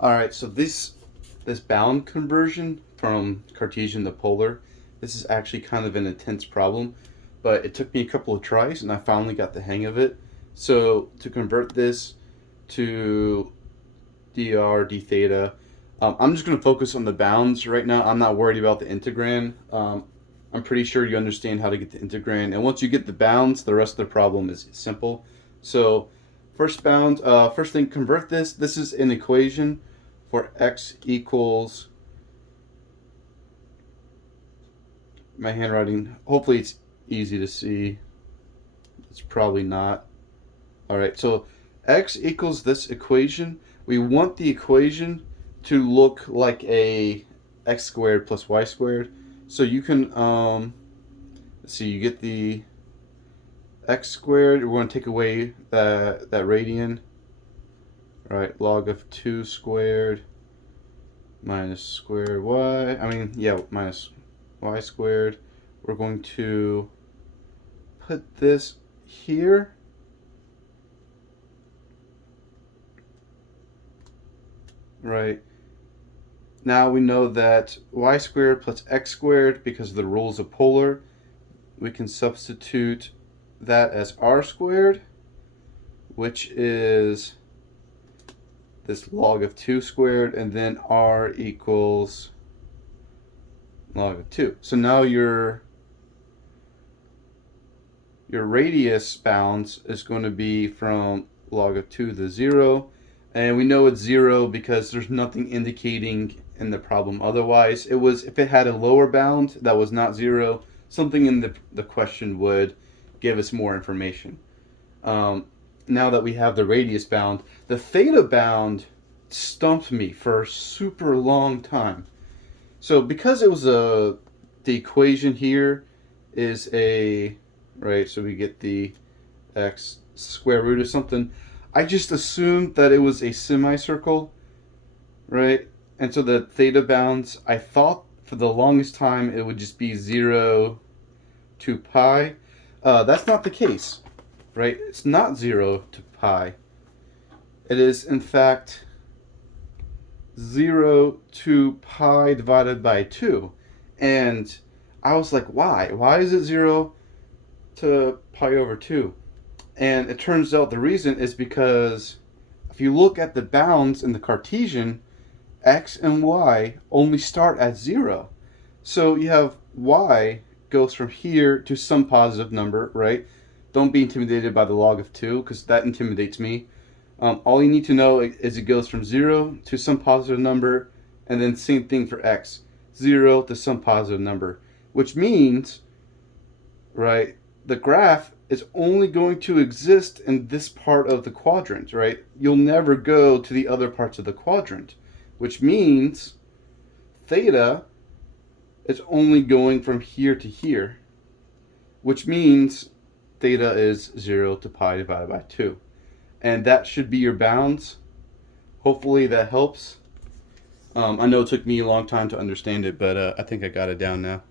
All right, so this bound conversion from Cartesian to polar, this is actually kind of an intense problem, but it took me a couple of tries and I finally got the hang of it. So to convert this to dr d theta, I'm just going to focus on the bounds right now. I'm not worried about the integrand. I'm pretty sure you understand how to get the integrand, and once you get the bounds, the rest of the problem is simple. So first bound, first thing, convert this. This is an equation for x equals, my handwriting, hopefully it's easy to see. It's probably not. All right, so x equals this equation. We want the equation to look like a x squared plus y squared. So you can, let's see, you get the x squared. We're going to take away that radian. All right, log of 2 squared minus squared y. Minus y squared. We're going to put this here. Right. Now we know that y squared plus x squared, because of the rules of polar, we can substitute that as r squared, which is this log of 2 squared, and then r equals log of 2. So now your radius bounds is going to be from log of 2 to 0. And we know it's 0 because there's nothing indicating in the problem otherwise. It was, if it had a lower bound that was not 0, something in the question would give us more information. Now that we have the radius bound, the theta bound stumped me for a super long time. So because it was the equation here is a, right, so we get the x square root of something. I just assumed that it was a semicircle, right? And so the theta bounds, I thought for the longest time it would just be 0 to pi. That's not the case, right? It's not 0 to pi. It is, in fact, 0 to pi divided by 2. And I was like, why? Why is it 0 to pi over 2? And it turns out the reason is because if you look at the bounds in the Cartesian, x and y only start at 0. So you have y goes from here to some positive number, right? Don't be intimidated by the log of 2 because that intimidates me. All you need to know is it goes from 0 to some positive number, and then same thing for x, 0 to some positive number, which means, right, the graph is only going to exist in this part of the quadrant, right? You'll never go to the other parts of the quadrant, which means theta is only going from here to here, which means theta is 0 to pi divided by 2. And that should be your bounds. Hopefully that helps. I know it took me a long time to understand it, but I think I got it down now.